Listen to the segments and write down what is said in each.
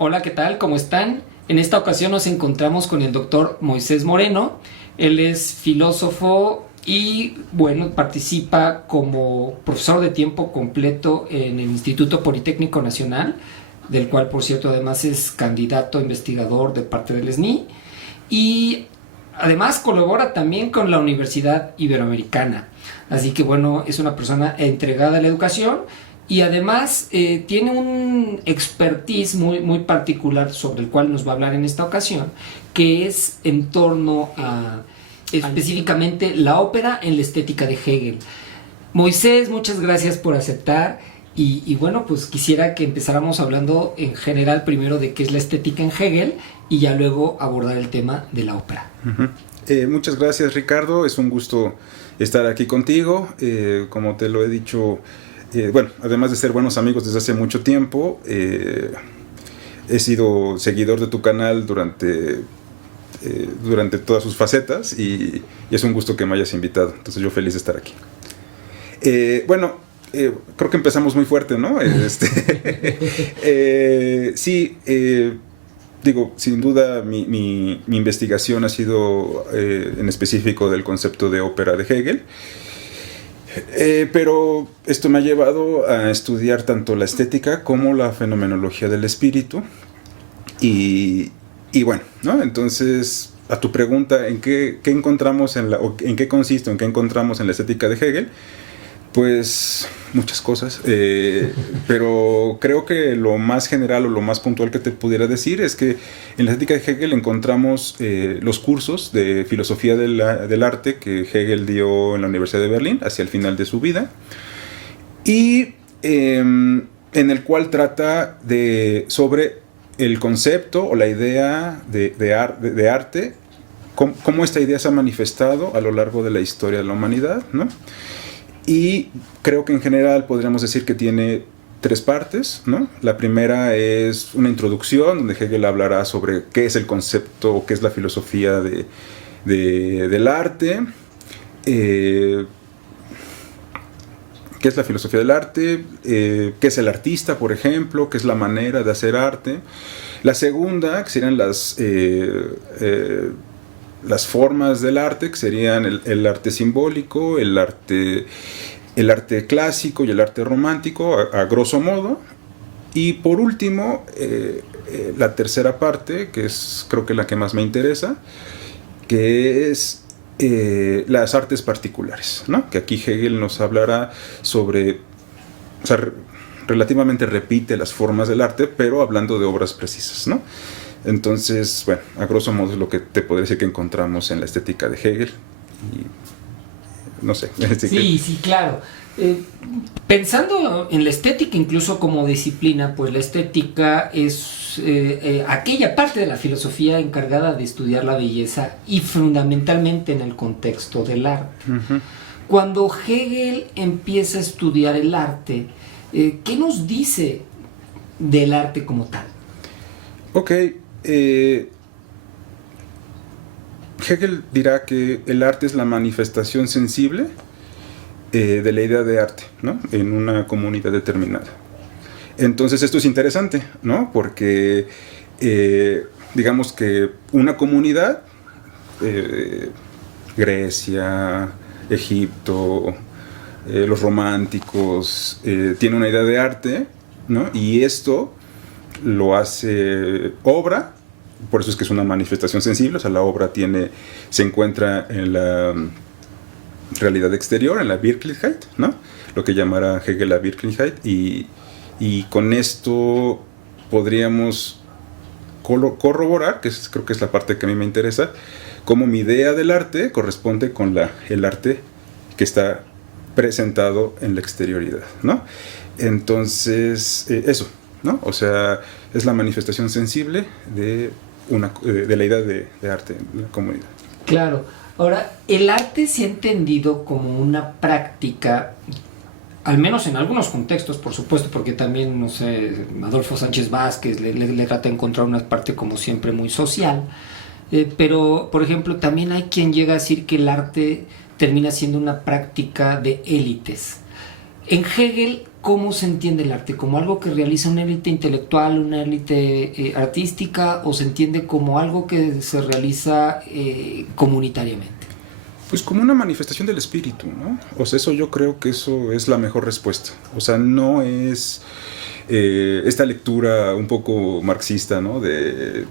Hola, ¿qué tal? ¿Cómo están? En esta ocasión nos encontramos con el doctor Moisés Moreno. Él es filósofo y, bueno, participa como profesor de tiempo completo en el Instituto Politécnico Nacional, del cual, por cierto, además es candidato a investigador de parte del SNI. Y además colabora también con la Universidad Iberoamericana. Así que, bueno, es una persona entregada a la educación. Y además tiene un expertise muy particular sobre el cual nos va a hablar en esta ocasión, que es en torno a específicamente la ópera en la estética de Hegel. Moisés, muchas gracias por aceptar. Y bueno, pues quisiera que empezáramos hablando en general primero de qué es la estética en Hegel y ya luego abordar el tema de la ópera. Muchas gracias, Ricardo. Es un gusto estar aquí contigo. Como te lo he dicho... bueno, además de ser buenos amigos desde hace mucho tiempo, he sido seguidor de tu canal durante todas sus facetas y es un gusto que me hayas invitado. Entonces yo feliz de estar aquí. Creo que empezamos muy fuerte, ¿no? Sí, digo, sin duda mi investigación ha sido en específico del concepto de ópera de Hegel. Pero esto me ha llevado a estudiar tanto la estética como la fenomenología del espíritu. Y bueno, ¿no? Entonces, a tu pregunta, ¿en qué encontramos en qué consiste, en qué encontramos en la estética de Hegel? Pues muchas cosas, pero creo que lo más general o lo más puntual que te pudiera decir es que en la estética de Hegel encontramos los cursos de filosofía del arte que Hegel dio en la Universidad de Berlín hacia el final de su vida y en el cual trata sobre el concepto o la idea de arte, cómo esta idea se ha manifestado a lo largo de la historia de la humanidad, ¿no? Y creo que en general podríamos decir que tiene tres partes, ¿no? La primera es una introducción donde Hegel hablará sobre qué es el concepto o qué es la filosofía del arte, qué es la filosofía del arte, qué es el artista, por ejemplo, qué es la manera de hacer arte. La segunda, que serían las formas del arte, que serían el arte simbólico, el arte clásico y el arte romántico, a grosso modo. Y por último, la tercera parte, que es creo que la que más me interesa, que es las artes particulares, ¿no? Que aquí Hegel nos hablará sobre, o sea, relativamente repite las formas del arte, pero hablando de obras precisas, ¿no? Entonces, bueno, a grosso modo es lo que te podría decir que encontramos en la estética de Hegel. Y no sé. Sí, claro. Pensando en la estética incluso como disciplina, pues la estética es aquella parte de la filosofía encargada de estudiar la belleza y fundamentalmente en el contexto del arte. Uh-huh. Cuando Hegel empieza a estudiar el arte, ¿qué nos dice del arte como tal? Ok. Hegel dirá que el arte es la manifestación sensible de la idea de arte, ¿no? En una comunidad determinada. Entonces esto es interesante, ¿no? Porque digamos que una comunidad, Grecia, Egipto, los románticos, tiene una idea de arte, ¿no? Y esto lo hace obra, por eso es que es una manifestación sensible, o sea, la obra se encuentra en la realidad exterior, en la Wirklichkeit, ¿no? Lo que llamará Hegel la Wirklichkeit, y con esto podríamos corroborar, creo que es la parte que a mí me interesa, cómo mi idea del arte corresponde con el arte que está presentado en la exterioridad, ¿no? Entonces, eso, ¿no? O sea, es la manifestación sensible de la idea de arte en la comunidad. Claro. Ahora, el arte se ha entendido como una práctica, al menos en algunos contextos, por supuesto, porque también, no sé, Adolfo Sánchez Vázquez le trata de encontrar una parte como siempre muy social, pero, por ejemplo, también hay quien llega a decir que el arte termina siendo una práctica de élites. En Hegel, ¿cómo se entiende el arte? ¿Como algo que realiza una élite intelectual, una élite artística, o se entiende como algo que se realiza comunitariamente? Pues como una manifestación del espíritu, ¿no? O sea, eso yo creo que eso es la mejor respuesta. O sea, no es esta lectura un poco marxista, ¿no? De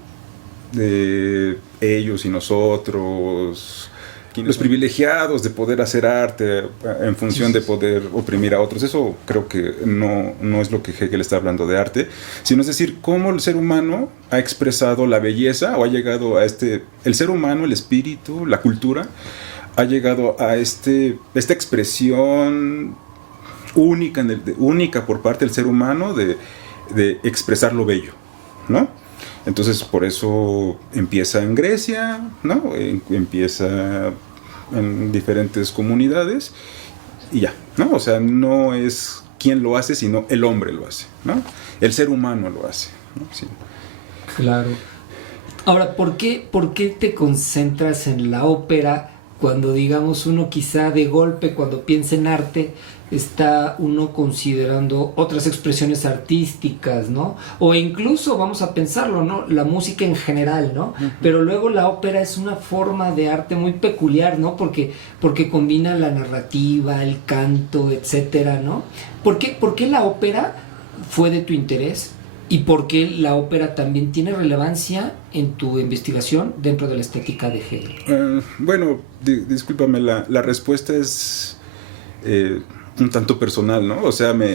ellos y nosotros, los privilegiados de poder hacer arte en función de poder oprimir a otros. Eso creo que no es lo que Hegel está hablando de arte, sino es decir, cómo el ser humano ha expresado la belleza o ha llegado a el ser humano, el espíritu, la cultura, ha llegado a esta expresión única por parte del ser humano de expresar lo bello, ¿no? Entonces por eso empieza en Grecia, ¿no? Empieza en diferentes comunidades y ya, ¿no? O sea, no es quién lo hace, sino el hombre lo hace, ¿no? El ser humano lo hace, ¿no? Sí. Claro. Ahora, ¿por qué te concentras en la ópera cuando, digamos, uno quizá de golpe, cuando piensa en arte, está uno considerando otras expresiones artísticas, ¿no? O incluso, vamos a pensarlo, ¿no? La música en general, ¿no? Uh-huh. Pero luego la ópera es una forma de arte muy peculiar, ¿no? Porque combina la narrativa, el canto, etcétera, ¿no? ¿Por qué la ópera fue de tu interés? ¿Y por qué la ópera también tiene relevancia en tu investigación dentro de la estética de Hegel? Bueno, discúlpame, la respuesta es un tanto personal, ¿no? O sea, a mí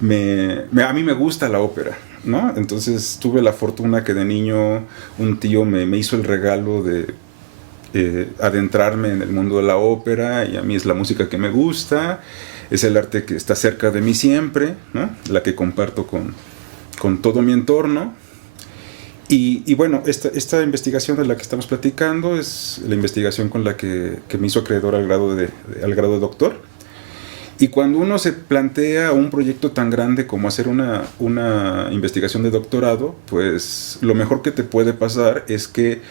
me gusta la ópera, ¿no? Entonces tuve la fortuna que de niño un tío me hizo el regalo de adentrarme en el mundo de la ópera, y a mí es la música que me gusta, es el arte que está cerca de mí siempre, ¿no? La que comparto con todo mi entorno. Y bueno, esta investigación de la que estamos platicando es la investigación con la que me hizo acreedor al grado de doctor. Y cuando uno se plantea un proyecto tan grande como hacer una investigación de doctorado, pues lo mejor que te puede pasar es que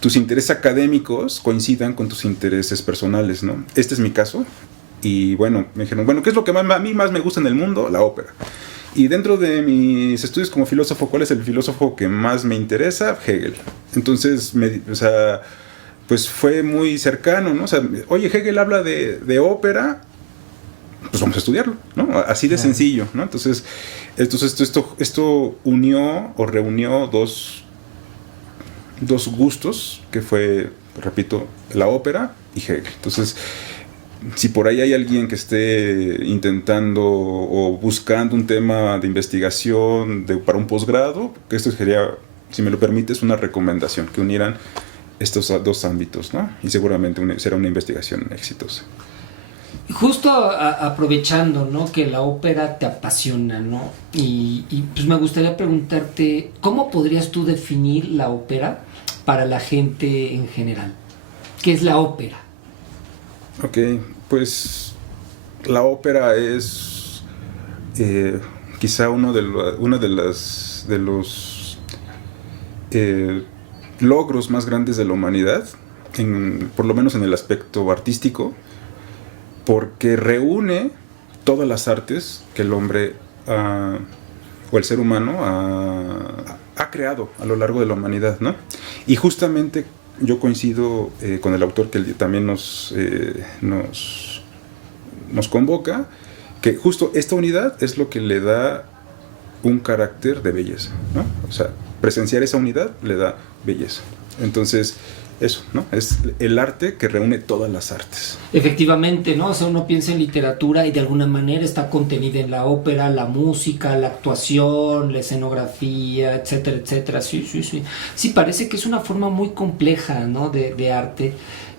tus intereses académicos coincidan con tus intereses personales, ¿no? Este es mi caso. Y bueno, me dijeron, bueno, ¿qué es lo que a mí más me gusta en el mundo? La ópera. Y dentro de mis estudios como filósofo, ¿cuál es el filósofo que más me interesa? Hegel. Entonces, pues fue muy cercano, ¿no? O sea, oye, Hegel habla de ópera, pues vamos a estudiarlo, ¿no? Así de sencillo, ¿no? Entonces esto unió o reunió dos gustos, que fue, repito, la ópera y Hegel. Entonces, si por ahí hay alguien que esté intentando o buscando un tema de investigación para un posgrado, que esto sería, si me lo permites, una recomendación, que unieran estos dos ámbitos, ¿no? Y seguramente será una investigación exitosa. Justo aprovechando, ¿no?, que la ópera te apasiona, ¿no? Y pues me gustaría preguntarte, ¿cómo podrías tú definir la ópera para la gente en general? ¿Qué es la ópera? Ok, pues la ópera es quizá uno de los logros más grandes de la humanidad, por lo menos en el aspecto artístico, porque reúne todas las artes que el hombre o el ser humano ha creado a lo largo de la humanidad, ¿no? Y justamente yo coincido con el autor que también nos convoca, que justo esta unidad es lo que le da un carácter de belleza, ¿no? O sea, presenciar esa unidad le da belleza. Entonces, eso, ¿no? Es el arte que reúne todas las artes. Efectivamente, ¿no? O sea, uno piensa en literatura y de alguna manera está contenida en la ópera, la música, la actuación, la escenografía, etcétera, etcétera. Sí. Sí, parece que es una forma muy compleja, ¿no?, de arte.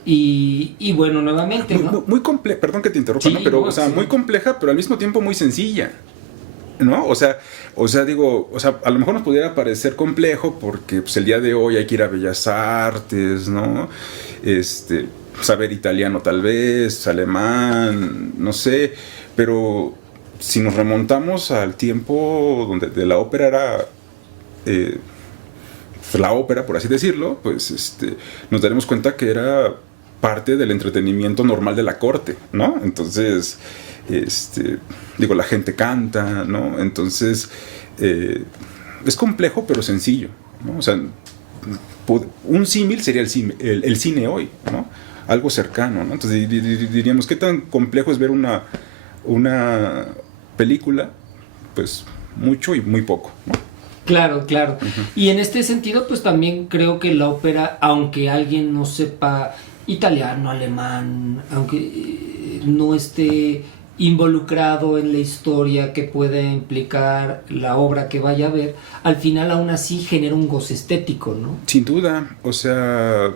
Y bueno, nuevamente, ¿no? Muy compleja, perdón que te interrumpa, sí, ¿no? Pero, no, o sea, sí, muy compleja, pero al mismo tiempo muy sencilla, ¿no? O sea, digo, o sea, a lo mejor nos pudiera parecer complejo porque pues, el día de hoy hay que ir a Bellas Artes, ¿no? Saber italiano tal vez, alemán, no sé, pero si nos remontamos al tiempo donde de la ópera era la ópera, por así decirlo, pues nos daremos cuenta que era parte del entretenimiento normal de la corte, ¿no? Entonces, digo, la gente canta, ¿no? Entonces, es complejo pero sencillo, ¿no? O sea, un símil sería el cine hoy, ¿no? Algo cercano, ¿no? Entonces diríamos, ¿qué tan complejo es ver una película? Pues mucho y muy poco, ¿no? Claro, claro. Uh-huh. Y en este sentido, pues también creo que la ópera, aunque alguien no sepa italiano, alemán, aunque no esté involucrado en la historia que puede implicar la obra que vaya a ver, al final aún así genera un goce estético, ¿no? Sin duda, o sea,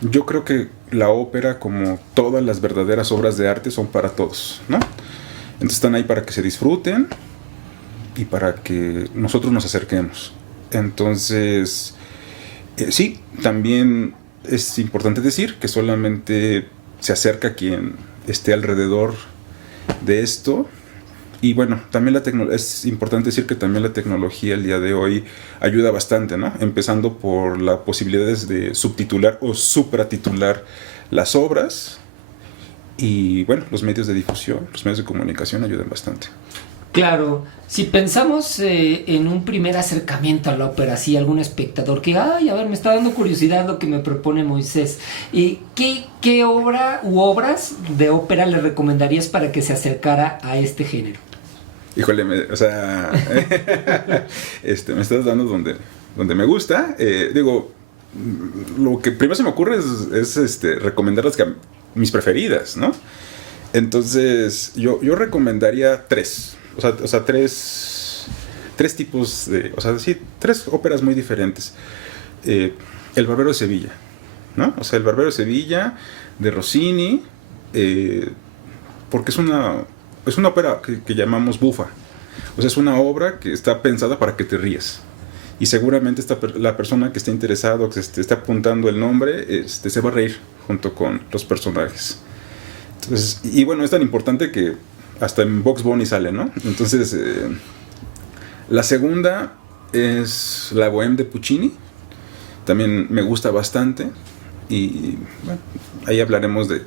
yo creo que la ópera, como todas las verdaderas obras de arte, son para todos, ¿no? Entonces están ahí para que se disfruten y para que nosotros nos acerquemos. Entonces, sí, también es importante decir que solamente se acerca quien esté alrededor de esto. Y bueno, también es importante decir que también la tecnología el día de hoy ayuda bastante, ¿no? Empezando por las posibilidades de subtitular o supratitular las obras. Y bueno, los medios de difusión, los medios de comunicación ayudan bastante. Claro, si pensamos en un primer acercamiento a la ópera, así algún espectador que, a ver, me está dando curiosidad lo que me propone Moisés, ¿qué obra u obras de ópera le recomendarías para que se acercara a este género? Híjole, me estás dando donde me gusta. Digo, lo que primero se me ocurre es recomendar mis preferidas, ¿no? Entonces, yo recomendaría tres. O sea, tres tipos de... O sea, sí, tres óperas muy diferentes. El Barbero de Sevilla, ¿no? O sea, El Barbero de Sevilla, de Rossini, porque es una ópera que llamamos bufa. O sea, es una obra que está pensada para que te rías. Y seguramente la persona que esté interesado, que esté apuntando el nombre, se va a reír junto con los personajes. Entonces, y bueno, es tan importante que hasta en Bugs Bunny sale, ¿no? Entonces, la segunda es La Bohème de Puccini. También me gusta bastante. Y bueno, ahí hablaremos de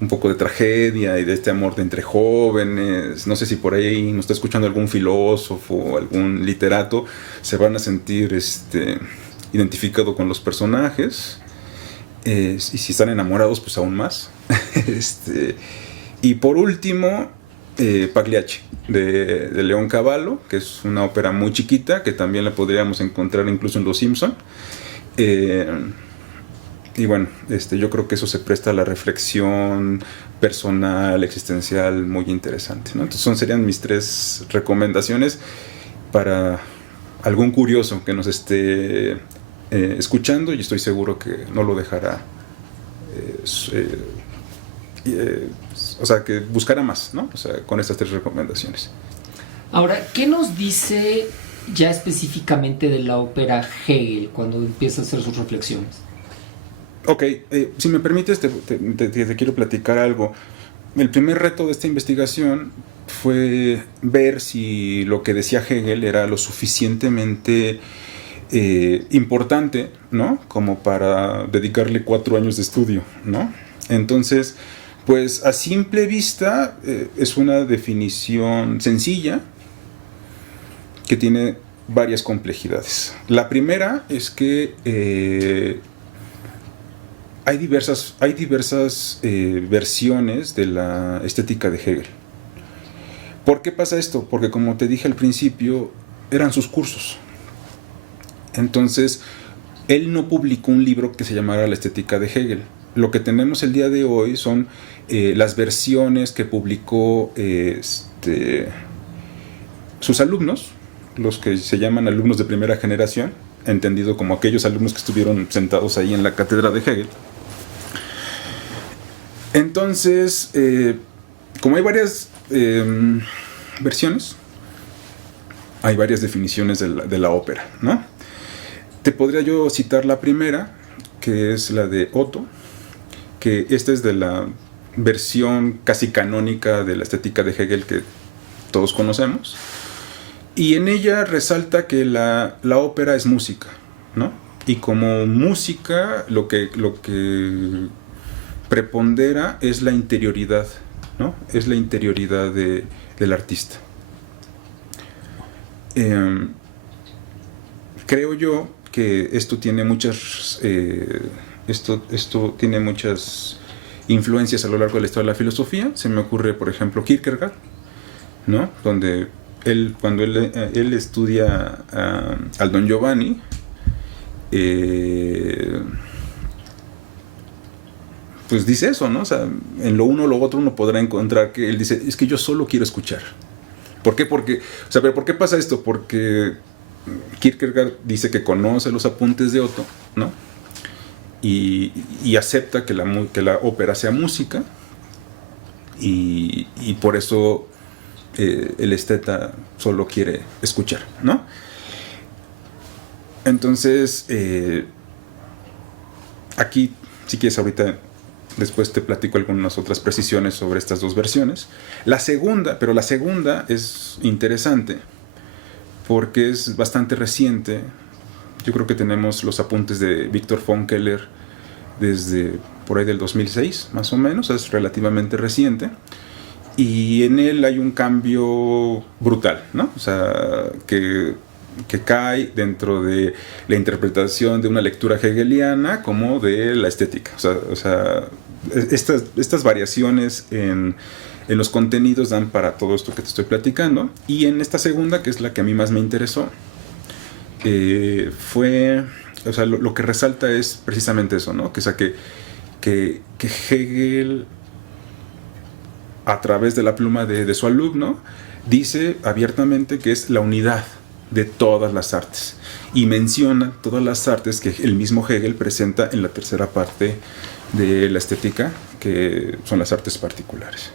un poco de tragedia y de este amor de entre jóvenes. No sé si por ahí nos está escuchando algún filósofo o algún literato, se van a sentir identificado con los personajes. Y si están enamorados, pues aún más. Y por último, Pagliacci de Leoncavallo, que es una ópera muy chiquita que también la podríamos encontrar incluso en Los Simpson. Y bueno, yo creo que eso se presta a la reflexión personal, existencial, muy interesante, ¿no? Entonces serían mis tres recomendaciones para algún curioso que nos esté escuchando, y estoy seguro que no lo dejará, o sea, que buscará más, ¿no? O sea, con estas tres recomendaciones. Ahora, ¿qué nos dice ya específicamente de la ópera Hegel cuando empieza a hacer sus reflexiones? Ok, si me permites, te quiero platicar algo. El primer reto de esta investigación fue ver si lo que decía Hegel era lo suficientemente importante, ¿no? Como para dedicarle 4 años de estudio, ¿no? Entonces, pues a simple vista es una definición sencilla que tiene varias complejidades. La primera es que hay diversas versiones de la estética de Hegel. ¿Por qué pasa esto? Porque, como te dije al principio, eran sus cursos. Entonces, él no publicó un libro que se llamara La estética de Hegel. Lo que tenemos el día de hoy son las versiones que publicó sus alumnos, los que se llaman alumnos de primera generación, entendido como aquellos alumnos que estuvieron sentados ahí en la cátedra de Hegel. Entonces, como hay varias versiones, hay varias definiciones de la ópera, ¿no? Te podría yo citar la primera, que es la de Otto, que esta es de la versión casi canónica de la estética de Hegel que todos conocemos, y en ella resalta que la ópera es música, ¿no? Y como música lo que prepondera es la interioridad, ¿no? Es la interioridad del artista. Creo yo que esto tiene muchas esto tiene muchas influencias a lo largo de la historia de la filosofía. Se me ocurre, por ejemplo, Kierkegaard, ¿no? Donde cuando él estudia al Don Giovanni, pues dice eso, ¿no? O sea, en lo uno o lo otro uno podrá encontrar que él dice, es que yo solo quiero escuchar. ¿Por qué? ¿Pero por qué pasa esto? Porque Kierkegaard dice que conoce los apuntes de Otto, ¿no? Y acepta que la ópera sea música, y por eso el esteta solo quiere escuchar, ¿no? Entonces, aquí, si quieres, ahorita después te platico algunas otras precisiones sobre estas dos versiones. La segunda es interesante porque es bastante reciente. Yo creo que tenemos los apuntes de Victor von Keller desde por ahí del 2006, más o menos, es relativamente reciente. Y en él hay un cambio brutal, ¿no? O sea, que cae dentro de la interpretación de una lectura hegeliana como de la estética. O sea estas variaciones en los contenidos dan para todo esto que te estoy platicando. Y en esta segunda, que es la que a mí más me interesó, o sea, lo que resalta es precisamente eso, ¿no? Que Hegel, a través de la pluma de su alumno, dice abiertamente que es la unidad de todas las artes, y menciona todas las artes que el mismo Hegel presenta en la tercera parte de la estética, que son las artes particulares.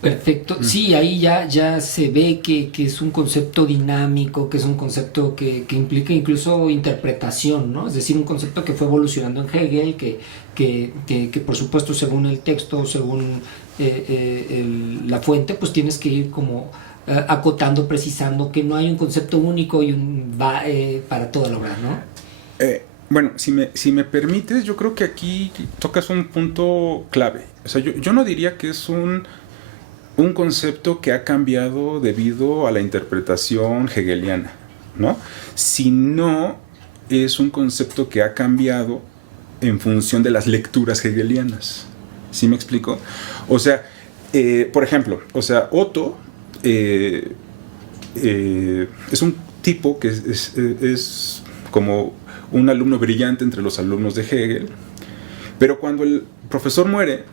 Perfecto. Sí, ahí ya se ve que es un concepto dinámico, que es un concepto que implica incluso interpretación, ¿no? Es decir, un concepto que fue evolucionando en Hegel, que por supuesto, según el texto, según la fuente, pues tienes que ir como acotando, precisando que no hay un concepto único y para toda la obra, ¿no? Bueno, si me permites, yo creo que aquí tocas un punto clave. O sea, yo no diría que es un concepto que ha cambiado debido a la interpretación hegeliana, ¿no? Sino es un concepto que ha cambiado en función de las lecturas hegelianas. ¿Sí me explico? O sea, por ejemplo, Otto es un tipo que es como un alumno brillante entre los alumnos de Hegel, pero cuando el profesor muere,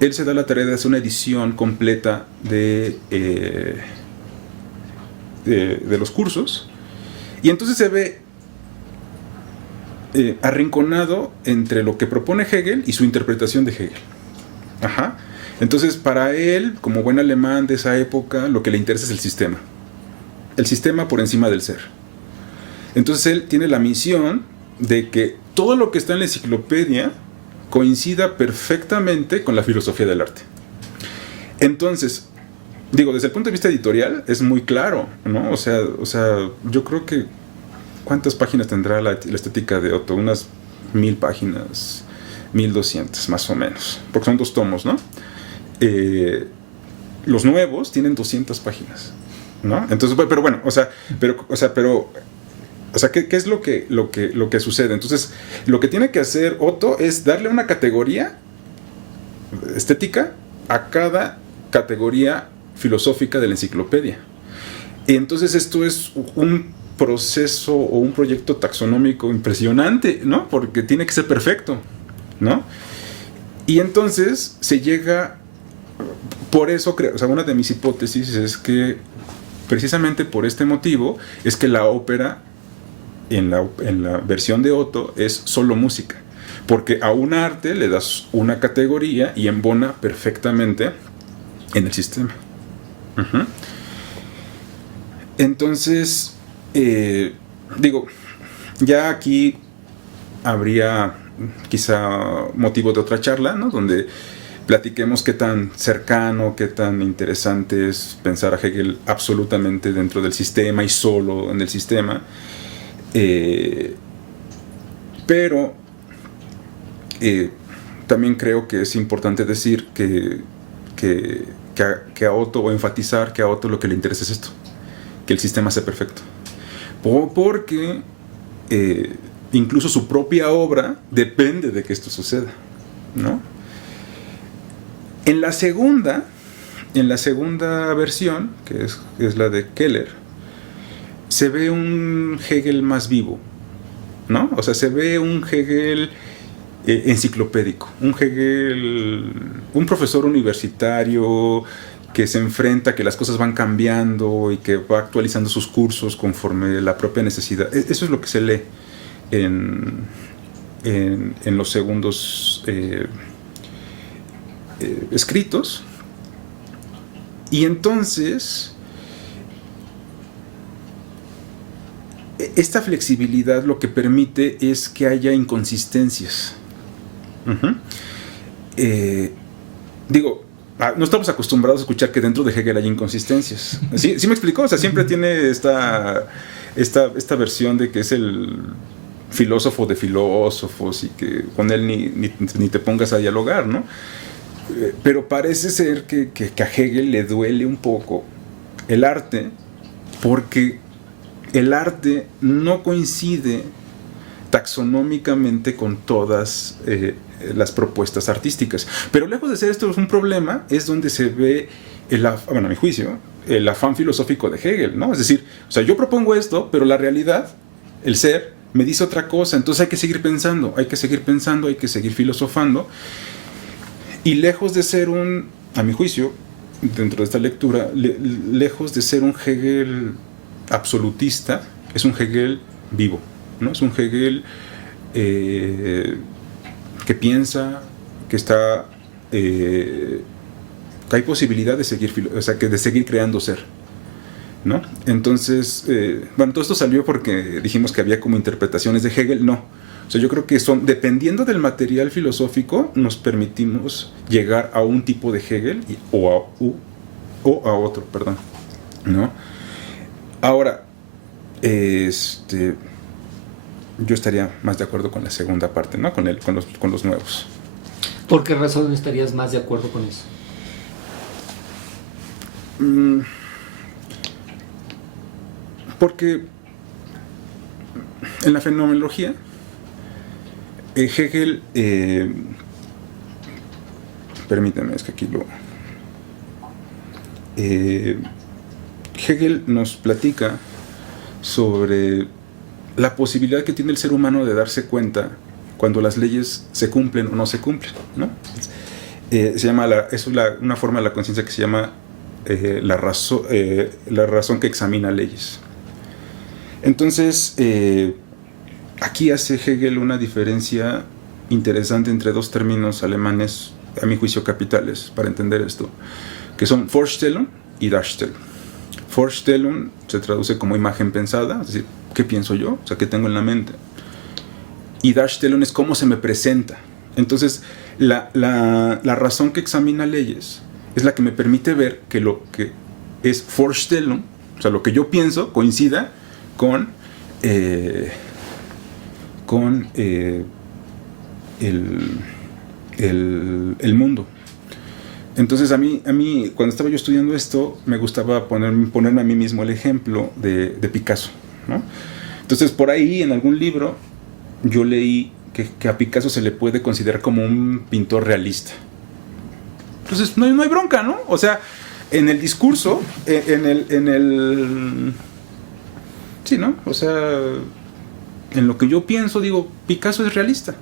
él se da la tarea de hacer una edición completa de los cursos, y entonces se ve arrinconado entre lo que propone Hegel y su interpretación de Hegel. Ajá. Entonces, para él, como buen alemán de esa época, lo que le interesa es el sistema por encima del ser. Entonces él tiene la misión de que todo lo que está en la enciclopedia coincida perfectamente con la filosofía del arte. Entonces, digo, desde el punto de vista editorial es muy claro, ¿no? O sea, yo creo que ¿cuántas páginas tendrá la estética de Otto? Unas 1000 páginas, 1200 más o menos, porque son 2 tomos, ¿no? Los nuevos tienen 200 páginas, ¿no? Entonces, pero bueno, ¿qué es lo que sucede? Entonces, lo que tiene que hacer Otto es darle una categoría estética a cada categoría filosófica de la enciclopedia. Y entonces esto es un proceso o un proyecto taxonómico impresionante, ¿no? Porque tiene que ser perfecto, ¿no? Y entonces se llega, por eso creo, o sea, una de mis hipótesis es que precisamente por este motivo es que la ópera en la versión de Otto es solo música, porque a un arte le das una categoría y embona perfectamente en el sistema. Uh-huh. Entonces, digo, ya aquí habría quizá motivo de otra charla, ¿no? Donde platiquemos qué tan cercano, qué tan interesante es pensar a Hegel absolutamente dentro del sistema y solo en el sistema. Pero también creo que es importante decir que a Otto, o enfatizar que a Otto lo que le interesa es esto, que el sistema sea perfecto. Porque incluso su propia obra depende de que esto suceda, ¿no? En la segunda versión, que es la de Keller, se ve un Hegel más vivo, ¿no? O sea, se ve un Hegel enciclopédico, un profesor universitario que se enfrenta, que las cosas van cambiando y que va actualizando sus cursos conforme la propia necesidad. Eso es lo que se lee en los segundos escritos. Y entonces esta flexibilidad lo que permite es que haya inconsistencias. No estamos acostumbrados a escuchar que dentro de Hegel hay inconsistencias. ¿Sí me explicó? O sea, siempre tiene esta versión de que es el filósofo de filósofos y que con él ni te pongas a dialogar, ¿no? Pero parece ser que a Hegel le duele un poco el arte, porque el arte no coincide taxonómicamente con todas las propuestas artísticas. Pero lejos de ser esto un problema, es donde se ve, a mi juicio, el afán filosófico de Hegel, ¿no? Es decir, o sea, yo propongo esto, pero la realidad, el ser, me dice otra cosa, entonces hay que seguir pensando, hay que seguir filosofando. Y lejos de ser a mi juicio, dentro de esta lectura, lejos de ser un Hegel absolutista, es un Hegel vivo, ¿no? Es un Hegel que piensa, que está que hay posibilidad de seguir creando ser, ¿no? Entonces, todo esto salió porque dijimos que había como interpretaciones de Hegel. No, o sea, yo creo que dependiendo del material filosófico, nos permitimos llegar a un tipo de Hegel o a otro, perdón, ¿no? Ahora, yo estaría más de acuerdo con la segunda parte, ¿no? Con los nuevos. ¿Por qué razón estarías más de acuerdo con eso? Porque en la fenomenología, Hegel, permítame, es que aquí Hegel nos platica sobre la posibilidad que tiene el ser humano de darse cuenta cuando las leyes se cumplen o no se cumplen, ¿no? Una forma de la conciencia que se llama la razón que examina leyes. Entonces, aquí hace Hegel una diferencia interesante entre dos términos alemanes, a mi juicio capitales, para entender esto, que son Vorstellung y Darstellung. Vorstellung se traduce como imagen pensada, es decir, ¿qué pienso yo? O sea, ¿qué tengo en la mente? Y Darstellung es cómo se me presenta. Entonces, la razón que examina leyes es la que me permite ver que lo que es Vorstellung, o sea, lo que yo pienso, coincida con el mundo. Entonces a mí cuando estaba yo estudiando esto, me gustaba ponerme a mí mismo el ejemplo de Picasso, ¿no? Entonces por ahí en algún libro yo leí que a Picasso se le puede considerar como un pintor realista. Entonces no hay bronca, ¿no? O sea, en el discurso, sí, ¿no? O sea, en lo que yo pienso, digo, Picasso es realista,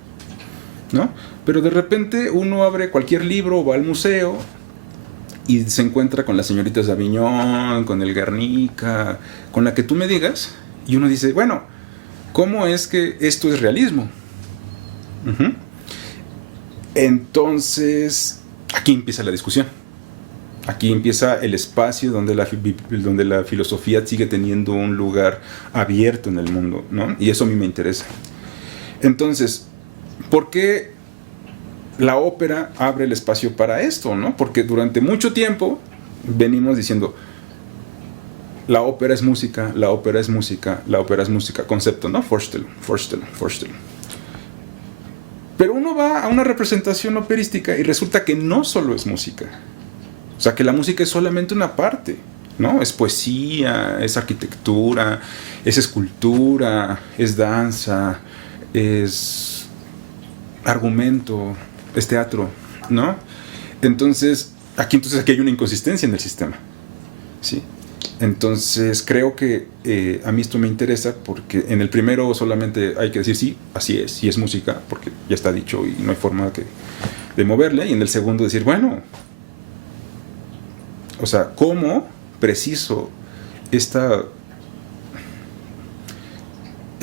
¿no? Pero de repente uno abre cualquier libro, va al museo y se encuentra con las señoritas de Aviñón, con el Guernica, con la que tú me digas, y uno dice, bueno, ¿cómo es que esto es realismo? Uh-huh. Entonces, aquí empieza la discusión. Aquí empieza el espacio donde la filosofía sigue teniendo un lugar abierto en el mundo, ¿no? Y eso a mí me interesa. Entonces, ¿por qué la ópera abre el espacio para esto, ¿no? Porque durante mucho tiempo venimos diciendo, la ópera es música, la ópera es música, la ópera es música, concepto, ¿no? Vorstellung. Pero uno va a una representación operística y resulta que no solo es música. O sea, que la música es solamente una parte, ¿no? Es poesía, es arquitectura, es escultura, es danza, es argumento, es teatro, ¿no? Entonces aquí hay una inconsistencia en el sistema, ¿sí? Entonces creo que a mí esto me interesa porque en el primero solamente hay que decir sí, así es, sí es música, porque ya está dicho y no hay forma de moverle. Y en el segundo decir, bueno, o sea, ¿cómo preciso esta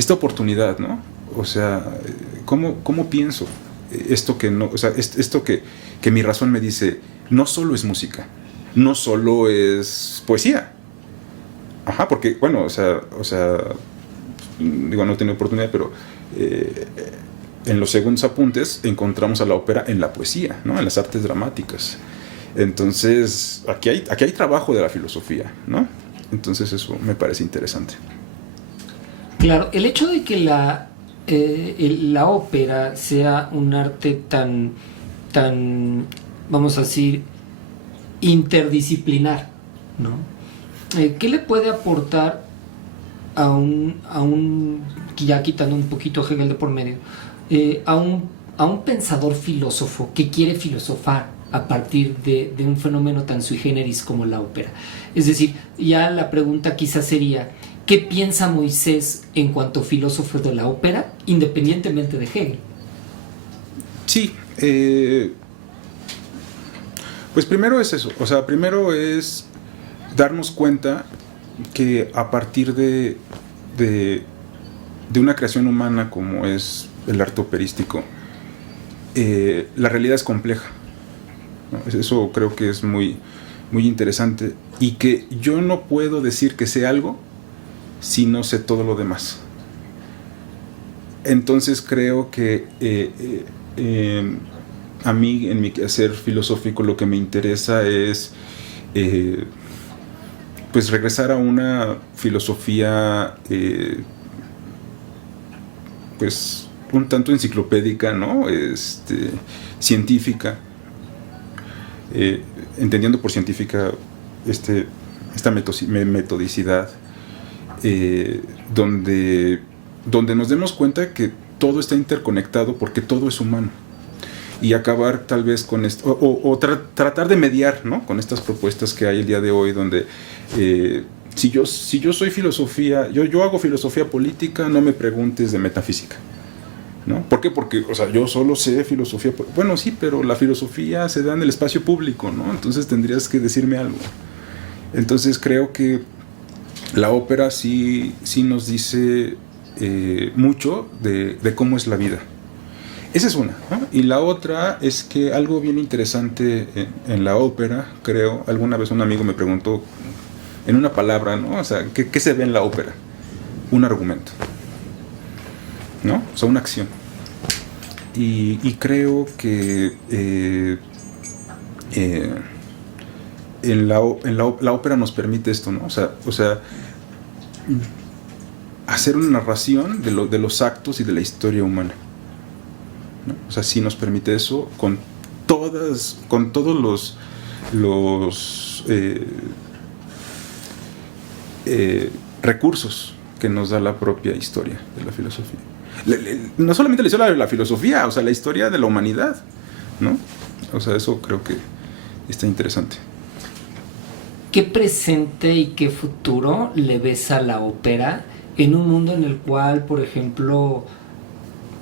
oportunidad, ¿no? O sea, ¿cómo pienso esto que no, o sea, esto que mi razón me dice, no solo es música, no solo es poesía. Ajá, porque, bueno, o sea, digo, no he tenido oportunidad, pero en los segundos apuntes encontramos a la ópera en la poesía, ¿no? En las artes dramáticas. Entonces, aquí hay trabajo de la filosofía, ¿no? Entonces eso me parece interesante. Claro, el hecho de que la ópera sea un arte tan, vamos a decir, interdisciplinar, ¿no? ¿Qué le puede aportar a un ya quitando un poquito Hegel de por medio, a un pensador filósofo que quiere filosofar a partir de un fenómeno tan sui generis como la ópera? Es decir, ya la pregunta quizás sería, ¿qué piensa Moisés en cuanto filósofo de la ópera, independientemente de Hegel? Sí, pues primero es eso, o sea, primero es darnos cuenta que a partir de una creación humana como es el arte operístico, la realidad es compleja, ¿no? Eso creo que es muy, muy interesante, y que yo no puedo decir que sé algo si no sé todo lo demás. Entonces creo que a mí, en mi quehacer filosófico, lo que me interesa es pues regresar a una filosofía pues un tanto enciclopédica, ¿no? Científica, entendiendo por científica esta metodicidad, donde nos demos cuenta que todo está interconectado porque todo es humano, y acabar tal vez con esto, o tratar de mediar, ¿no? Con estas propuestas que hay el día de hoy, donde si yo soy filosofía, yo hago filosofía política, no me preguntes de metafísica, ¿no? ¿Por qué? Porque, o sea, yo solo sé filosofía. Bueno, sí, pero la filosofía se da en el espacio público, ¿no? Entonces tendrías que decirme algo. Entonces creo que la ópera sí nos dice mucho de cómo es la vida. Esa es una, ¿no? Y la otra es que algo bien interesante en la ópera, creo, alguna vez un amigo me preguntó en una palabra, ¿no? O sea, ¿qué se ve en la ópera? Un argumento, ¿no? O sea, una acción. Y creo que la ópera nos permite esto, ¿no? O sea, hacer una narración de los actos y de la historia humana, ¿no? O sea, sí nos permite eso con todos los recursos que nos da la propia historia de la filosofía. No solamente la historia de la filosofía, o sea, la historia de la humanidad, ¿no? O sea, eso creo que está interesante. ¿Qué presente y qué futuro le ves a la ópera en un mundo en el cual, por ejemplo,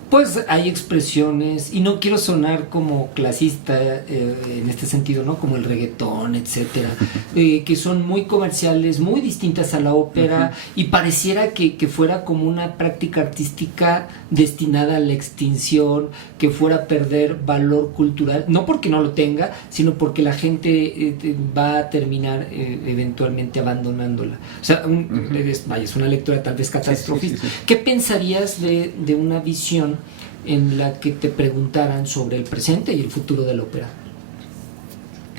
pues hay expresiones, y no quiero sonar como clasista en este sentido, ¿no? Como el reggaetón, etcétera, que son muy comerciales, muy distintas a la ópera, y pareciera que fuera como una práctica artística destinada a la extinción, que fuera a perder valor cultural, no porque no lo tenga, sino porque la gente va a terminar eventualmente abandonándola. O sea, es una lectura tal vez catastrofista. Sí. ¿Qué pensarías de una visión en la que te preguntaran sobre el presente y el futuro de la ópera?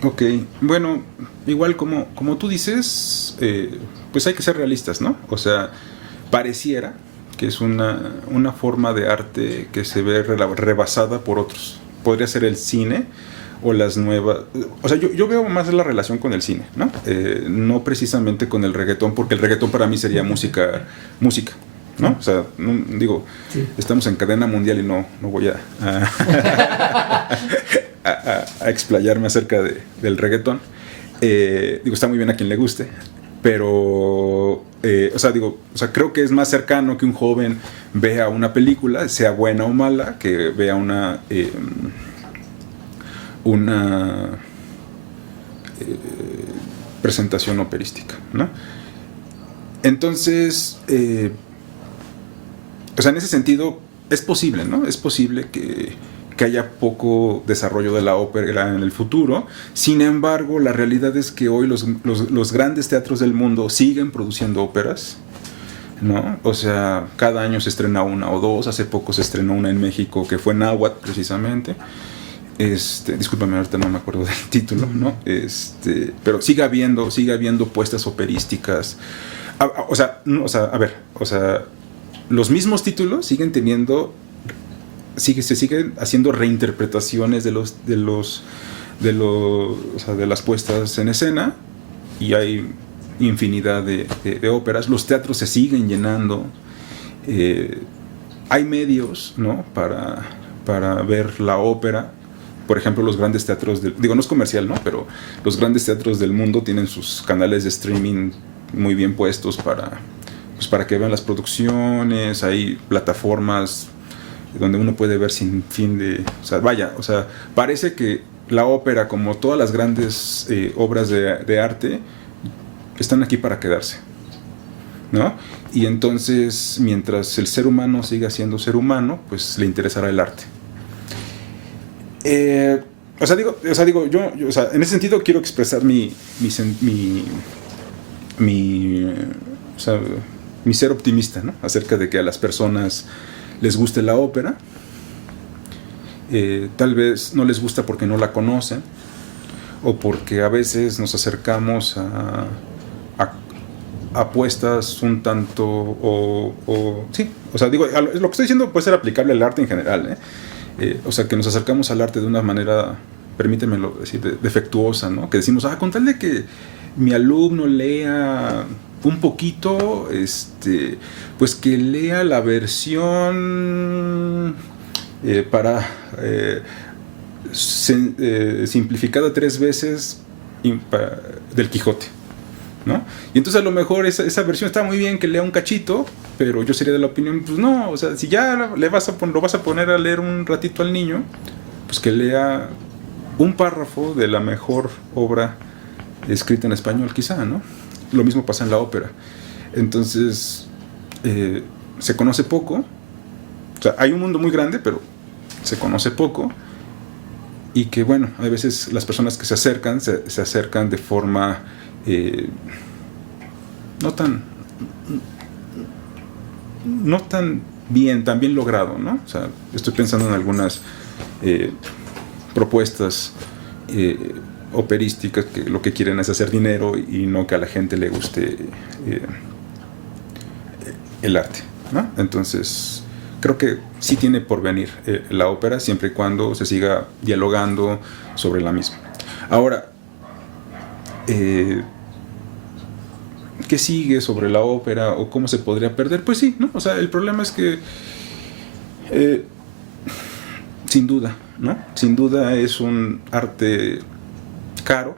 Ok, bueno, igual como tú dices, pues hay que ser realistas, ¿no? O sea, pareciera que es una forma de arte que se ve rebasada por otros. Podría ser el cine o las nuevas... O sea, yo veo más la relación con el cine, ¿no? No precisamente con el reggaetón, porque el reggaetón para mí sería música, ¿no? O sea, digo, sí, estamos en cadena mundial y no voy a explayarme acerca del reggaetón. Digo, está muy bien a quien le guste, pero o sea, creo que es más cercano que un joven vea una película, sea buena o mala, que vea una presentación operística, ¿no? Entonces, o sea, en ese sentido es posible, ¿no? Es posible que haya poco desarrollo de la ópera en el futuro. Sin embargo, la realidad es que hoy los grandes teatros del mundo siguen produciendo óperas, ¿no? O sea, cada año se estrena una o dos. Hace poco se estrenó una en México que fue Náhuatl, precisamente. Discúlpame, ahorita no me acuerdo del título, ¿no? Pero sigue habiendo puestas operísticas. O sea, los mismos títulos siguen teniendo... se siguen haciendo reinterpretaciones de las puestas en escena, y hay infinidad de óperas. Los teatros se siguen llenando. Hay medios, ¿no? para ver la ópera. Por ejemplo, los grandes teatros digo, no es comercial, ¿no? Pero los grandes teatros del mundo tienen sus canales de streaming muy bien puestos para que vean las producciones. Hay plataformas donde uno puede ver sin fin de... O sea, parece que la ópera, como todas las grandes obras de arte, están aquí para quedarse, ¿no? Y entonces, mientras el ser humano siga siendo ser humano, pues le interesará el arte. Yo, en ese sentido quiero expresar mi ser optimista, ¿no? Acerca de que a las personas les guste la ópera. Tal vez no les gusta porque no la conocen, o porque a veces nos acercamos a apuestas un tanto sí, o sea, digo, lo que estoy diciendo puede ser aplicable al arte en general, o sea, que nos acercamos al arte de una manera, permítemelo decir, defectuosa, ¿no? Que decimos, con tal de que mi alumno lea un poquito, pues que lea la versión simplificada 3 veces del Quijote, ¿no? Y entonces a lo mejor esa versión está muy bien, que lea un cachito, pero yo sería de la opinión, pues no, o sea, si ya lo vas a poner a leer un ratito al niño, pues que lea un párrafo de la mejor obra escrita en español, quizá, ¿no? Lo mismo pasa en la ópera. Entonces, se conoce poco. O sea, hay un mundo muy grande, pero se conoce poco. Y que, bueno, a veces las personas que se acercan de forma no tan bien logrado, ¿no? O sea, estoy pensando en algunas propuestas operísticas que lo que quieren es hacer dinero y no que a la gente le guste el arte, ¿no? Entonces, creo que sí tiene por venir la ópera, siempre y cuando se siga dialogando sobre la misma. Ahora, ¿qué sigue sobre la ópera o cómo se podría perder? Pues sí, ¿no? O sea, el problema es que sin duda, ¿no? Sin duda es un arte caro.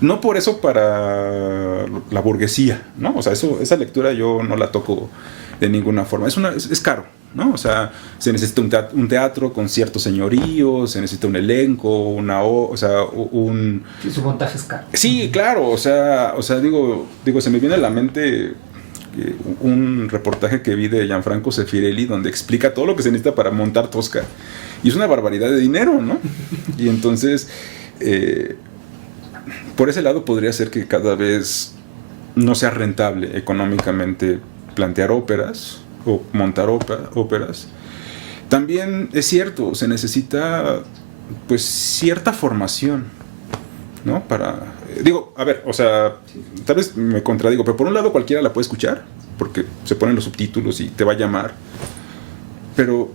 No por eso para la burguesía, ¿no? O sea, esa lectura yo no la toco de ninguna forma. Es caro, ¿no? O sea, se necesita un teatro con cierto señorío, se necesita un elenco, Sí, su montaje es caro. Sí, claro, o sea, digo, se me viene a la mente un reportaje que vi de Gianfranco Zeffirelli donde explica todo lo que se necesita para montar Tosca. Y es una barbaridad de dinero, ¿no? Y entonces, por ese lado podría ser que cada vez no sea rentable económicamente plantear óperas o montar óperas. También es cierto, se necesita pues cierta formación, ¿no? Digo, a ver, o sea, tal vez me contradigo, pero por un lado cualquiera la puede escuchar, porque se ponen los subtítulos y te va a llamar. Pero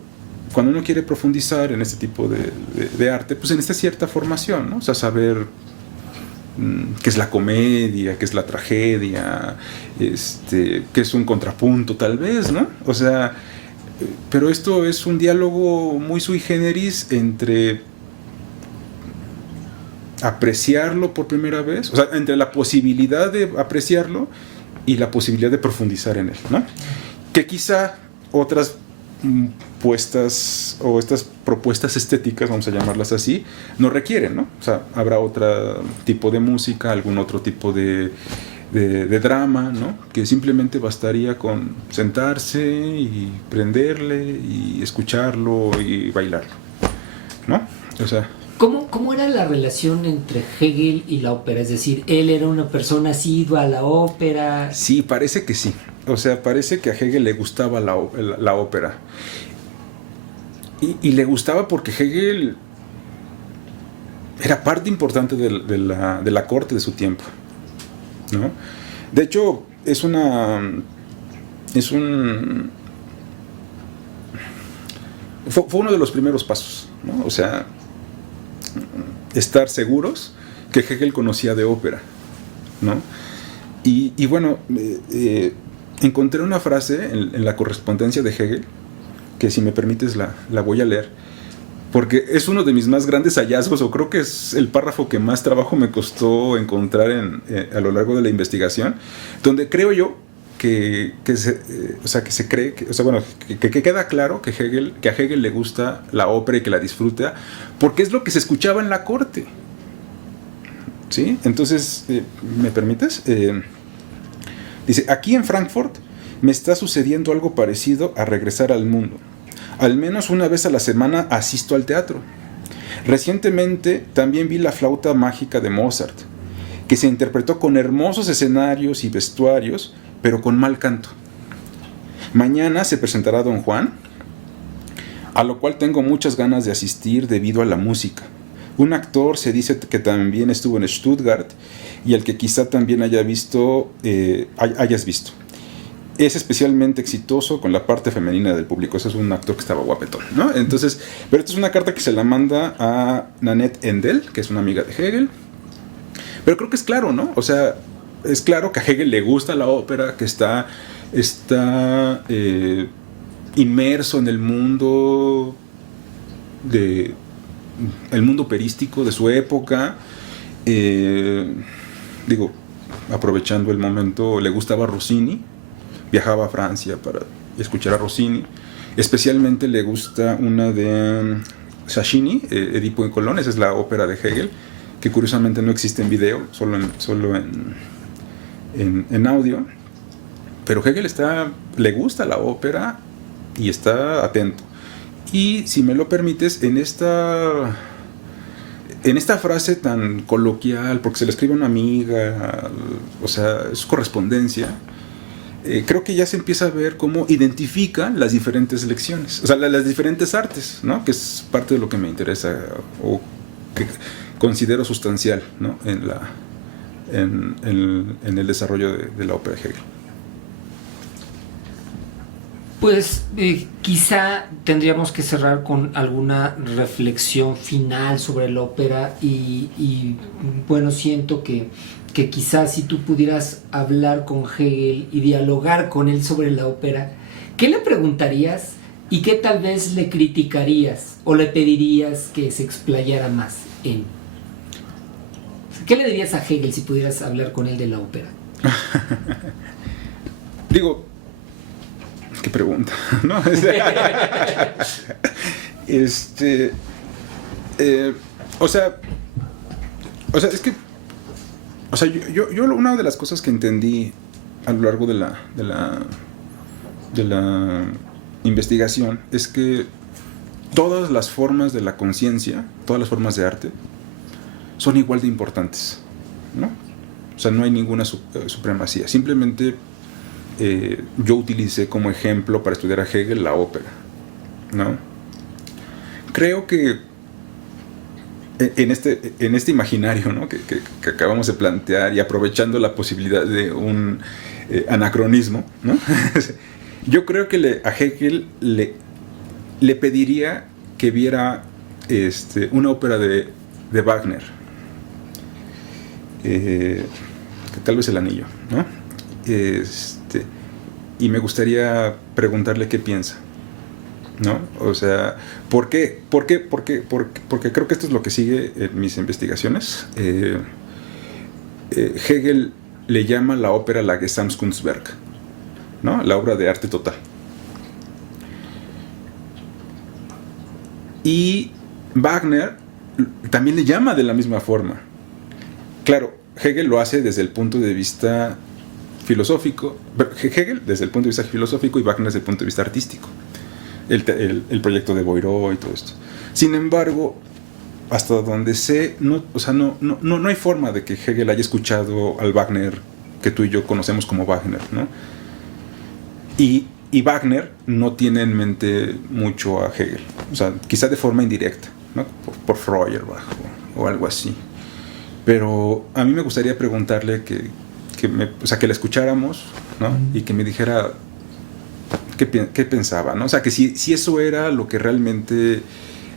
cuando uno quiere profundizar en este tipo de arte, pues necesita cierta formación, ¿no? O sea, saber qué es la comedia, qué es la tragedia, qué es un contrapunto tal vez, ¿no? O sea, pero esto es un diálogo muy sui generis entre apreciarlo por primera vez, o sea, entre la posibilidad de apreciarlo y la posibilidad de profundizar en él, ¿no? Que quizá otras puestas o estas propuestas estéticas, vamos a llamarlas así, no requieren, ¿no? O sea, habrá otro tipo de música, algún otro tipo de drama, ¿no? Que simplemente bastaría con sentarse y prenderle y escucharlo y bailarlo, ¿no? O sea, ¿Cómo era la relación entre Hegel y la ópera? Es decir, ¿él era una persona asidua a la ópera? Sí, parece que sí. O sea, parece que a Hegel le gustaba la ópera. Y le gustaba porque Hegel era parte importante de la corte de su tiempo, ¿no? De hecho, fue uno de los primeros pasos, ¿no? O sea, estar seguros que Hegel conocía de ópera, ¿no? Y bueno, encontré una frase en la correspondencia de Hegel, que si me permites la voy a leer, porque es uno de mis más grandes hallazgos, o creo que es el párrafo que más trabajo me costó encontrar a lo largo de la investigación, donde creo yo que se cree, que queda claro que a Hegel le gusta la ópera y que la disfruta, porque es lo que se escuchaba en la corte. ¿Sí? Entonces, ¿me permites? Dice, aquí en Frankfurt me está sucediendo algo parecido a regresar al mundo. Al menos una vez a la semana asisto al teatro. Recientemente también vi la flauta mágica de Mozart, que se interpretó con hermosos escenarios y vestuarios, pero con mal canto. Mañana se presentará Don Juan, a lo cual tengo muchas ganas de asistir debido a la música. Un actor se dice que también estuvo en Stuttgart y al que quizá también hayas visto. Es especialmente exitoso con la parte femenina del público. Ese es un actor que estaba guapetón, ¿no? Entonces, pero esta es una carta que se la manda a Nanette Endel, que es una amiga de Hegel. Pero creo que es claro, ¿no? O sea, es claro que a Hegel le gusta la ópera, que está inmerso en el mundo el mundo operístico de su época. Aprovechando el momento, le gustaba Rossini, viajaba a Francia para escuchar a Rossini. Especialmente le gusta una de Sacchini, Edipo en Colón. Esa es la ópera de Hegel, que curiosamente no existe en video, solo en audio. Pero Hegel le gusta la ópera y está atento. Y si me lo permites, en esta frase tan coloquial, porque se le escribe a una amiga, o sea, es correspondencia, creo que ya se empieza a ver cómo identifica las diferentes lecciones, o sea, las diferentes artes, ¿no? Que es parte de lo que me interesa o que considero sustancial, ¿no? en el desarrollo de la ópera de Hegel. Pues quizá tendríamos que cerrar con alguna reflexión final sobre la ópera y bueno, siento que quizás si tú pudieras hablar con Hegel y dialogar con él sobre la ópera, ¿qué le preguntarías y qué tal vez le criticarías o le pedirías que se explayara más en? ¿Qué le dirías a Hegel si pudieras hablar con él de la ópera? Digo, qué pregunta, ¿no? Es que, yo una de las cosas que entendí a lo largo de la investigación es que todas las formas de la conciencia, todas las formas de arte, son igual de importantes, ¿no? O sea, no hay ninguna supremacía. Simplemente yo utilicé como ejemplo para estudiar a Hegel la ópera, ¿no? Creo que en este imaginario, ¿no? que acabamos de plantear y aprovechando la posibilidad de un anacronismo, ¿no? Yo creo que a Hegel le pediría que viera una ópera de Wagner, que tal vez El Anillo, ¿no? Y me gustaría preguntarle qué piensa, ¿no? O sea, ¿por qué? Porque creo que esto es lo que sigue en mis investigaciones. Hegel le llama la ópera la Gesamtkunstwerk, ¿no? La obra de arte total. Y Wagner también le llama de la misma forma. Claro, Hegel lo hace desde el punto de vista filosófico, Hegel desde el punto de vista filosófico y Wagner desde el punto de vista artístico. El proyecto de Boireau y todo esto. Sin embargo, hasta donde sé, no hay forma de que Hegel haya escuchado al Wagner que tú y yo conocemos como Wagner, ¿no? Y Wagner no tiene en mente mucho a Hegel, o sea, quizá de forma indirecta, ¿no? por Feuerbach o algo así. Pero a mí me gustaría preguntarle que la escucháramos, ¿no? Y que me dijera qué pensaba, ¿no? O sea, que si eso era lo que realmente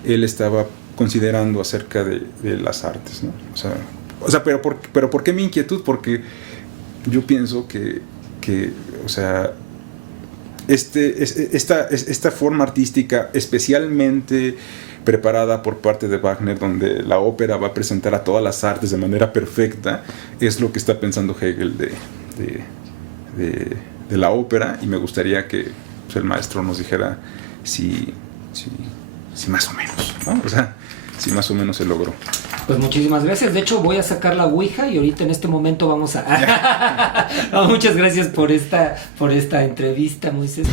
él estaba considerando acerca de las artes, ¿no? O sea, pero ¿por qué mi inquietud? Porque yo pienso que o sea, esta forma artística especialmente preparada por parte de Wagner, donde la ópera va a presentar a todas las artes de manera perfecta, es lo que está pensando Hegel de la ópera, y me gustaría que pues, el maestro nos dijera si más o menos, ¿no? O sea, si más o menos se logró. Pues muchísimas gracias. De hecho, voy a sacar la ouija y ahorita en este momento vamos a... No, muchas gracias por esta entrevista, Moisés.